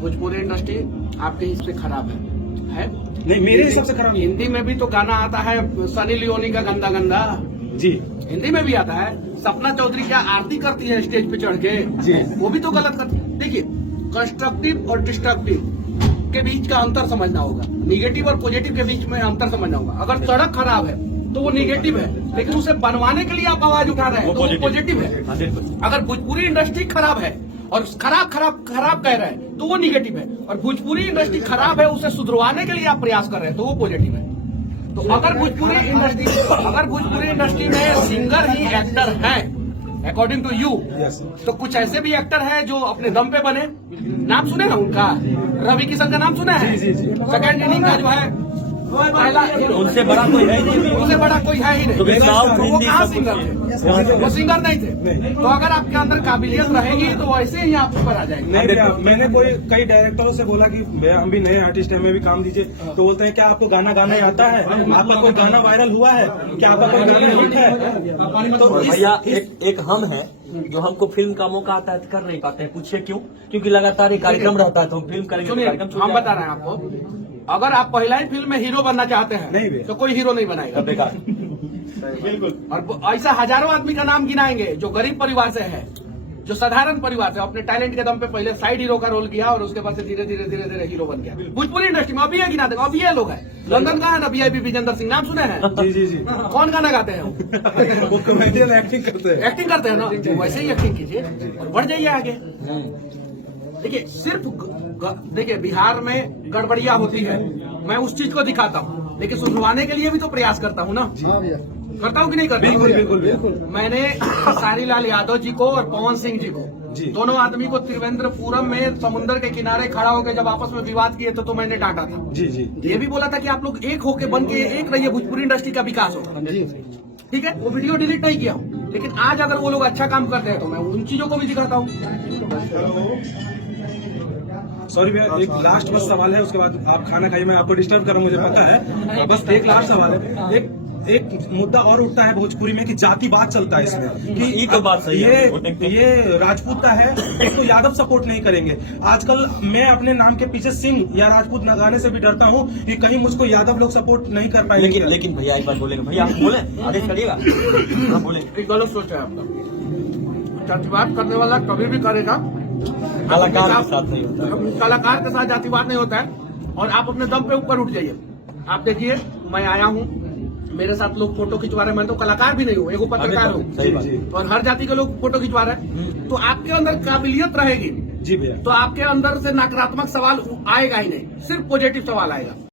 Bhojpuri industry आपके हिसाब से खराब है? नहीं, मेरे हिसाब से खराब नहीं। हिंदी में भी तो गाना आता है सनी लियोनी का गंदा गंदा, जी हिंदी में भी आता है। सपना चौधरी क्या आरती करती है स्टेज पे चढ़ के, जी। वो भी तो गलत करती है। देखिए, कंस्ट्रक्टिव और डिस्ट्रक्टिव के बीच का अंतर समझना होगा, निगेटिव और पॉजिटिव के बीच में अंतर समझना होगा। अगर सड़क खराब है तो वो निगेटिव है, लेकिन उसे बनवाने के लिए आप आवाज उठा रहे हैं तो वो पॉजिटिव है। अगर भोजपुरी इंडस्ट्री खराब है और खराब खराब खराब कह रहे हैं तो वो निगेटिव है, और भोजपुरी इंडस्ट्री खराब है उसे सुधरवाने के लिए आप प्रयास कर रहे हैं तो वो पॉजिटिव है। तो अगर भोजपुरी इंडस्ट्री में सिंगर ही एक्टर है अकॉर्डिंग टू यू, तो कुछ ऐसे भी एक्टर है जो अपने दम पे बने। नाम सुने ना उनका, रवि किशन का नाम सुना है? सेकंड इनिंग का जो है पहला, उनसे बड़ा कोई है नहीं, उनसे बड़ा कोई है ही नहीं। तो वो कहाँ सिंगर थे? वो सिंगर नहीं थे। तो अगर आपके अंदर काबिलियत रहेगी तो वैसे ही आप ऊपर आ जाएंगे। नहीं भैया, मैंने कई डायरेक्टरों से बोला कि भैया हम भी नए आर्टिस्ट हैं, हमें भी काम दीजिए, तो बोलते हैं क्या आपको गाना गाना आता है? आपका कोई गाना वायरल हुआ है क्या? आपका कोई गाना हिट है? तो भैया एक हम हैं जो हमको फिल्म का मौका आता है कर नहीं पाते हैं। पूछिए क्यों? क्योंकि लगातार एक कार्यक्रम रहता है तो हम फिल्म करेंगे। सुनिए, कार्यक्रम हम बता रहे हैं आपको, अगर आप पहला ही फिल्म में हीरो बनना चाहते हैं नहीं भैया। तो कोई हीरो नहीं बनाएगा। बेकार। बिल्कुल। और ऐसा हजारों आदमी का नाम गिनाएंगे जो गरीब परिवार से है, जो साधारण परिवार से अपने टैलेंट के दम पे पहले साइड हीरो का रोल किया और उसके बाद से धीरे धीरे हीरो बन गया। भोजपुरी इंडस्ट्री में अभी ये गिना देगा, अभी ये लोग है। लंदन का है ना VIP विजेंद्र सिंह, नाम सुने हैं? जी जी जी। कौन गाना गाते हैं वो कॉमेडियन एक्टिंग करते हैं। एक्टिंग करते हैं ना, वैसे ही एक्टिंग कीजिए और बढ़ जाइए आगे। देखिए, देखिए बिहार में गड़बड़िया होती है, मैं उस चीज को दिखाता हूँ, लेकिन सुधरवाने के लिए भी तो प्रयास करता हूँ ना। करता हूँ कि नहीं करता? बिल्कुल बिल्कुल बिल्कुल। मैंने खेसारी लाल यादव जी को और पवन सिंह जी को, दोनों आदमी को त्रिवेंद्रपुरम में समुद्र के किनारे खड़ा होकर जब आपस में विवाद किए तो मैंने डांटा था। जी जी। ये भी बोला था कि आप लोग एक होके बन के एक रहिए, भोजपुरी इंडस्ट्री का विकास होगा। ठीक है, वो वीडियो डिलीट नहीं किया हूँ, लेकिन आज अगर वो लोग अच्छा काम करते हैं तो मैं उन चीजों को भी दिखाता हूँ। सॉरी भैया, एक लास्ट बस सवाल है, उसके बाद आप खाना खाइए, मैं आपको डिस्टर्ब कर रहा हूँ मुझे पता है। बस एक लास्ट सवाल है। एक मुद्दा और उठता है भोजपुरी में कि जातिवाद चलता है इसमें, कि ये तो बात सही है। ये राजपूत है तो यादव सपोर्ट नहीं करेंगे। आजकल मैं अपने नाम के पीछे सिंह या राजपूत लगाने से भी डरता हूँ कि कहीं मुझको यादव लोग सपोर्ट नहीं कर पाएंगे। लेकिन भैया एक बार बोलेंगे, भैया आप बोले आदेश करिएगा, हाँ बोले। गलत सोच है आपका। जातिवाद करने वाला कभी भी करेगा, कलाकार के साथ नहीं होता है। कलाकार के साथ जातिवाद नहीं होता है। और आप अपने दम पे ऊपर उठ जाइए। आप देखिए, मैं आया हूँ, मेरे साथ लोग फोटो खिंचवा रहे हैं, मैं तो कलाकार भी नहीं हूँ, एक पत्रकार हूँ, सही बात। और हर जाति के लोग फोटो खिंचवा रहे हैं। तो आपके अंदर काबिलियत रहेगी जी भैया। तो आपके अंदर से नकारात्मक सवाल आएगा ही नहीं, सिर्फ पॉजिटिव सवाल आएगा।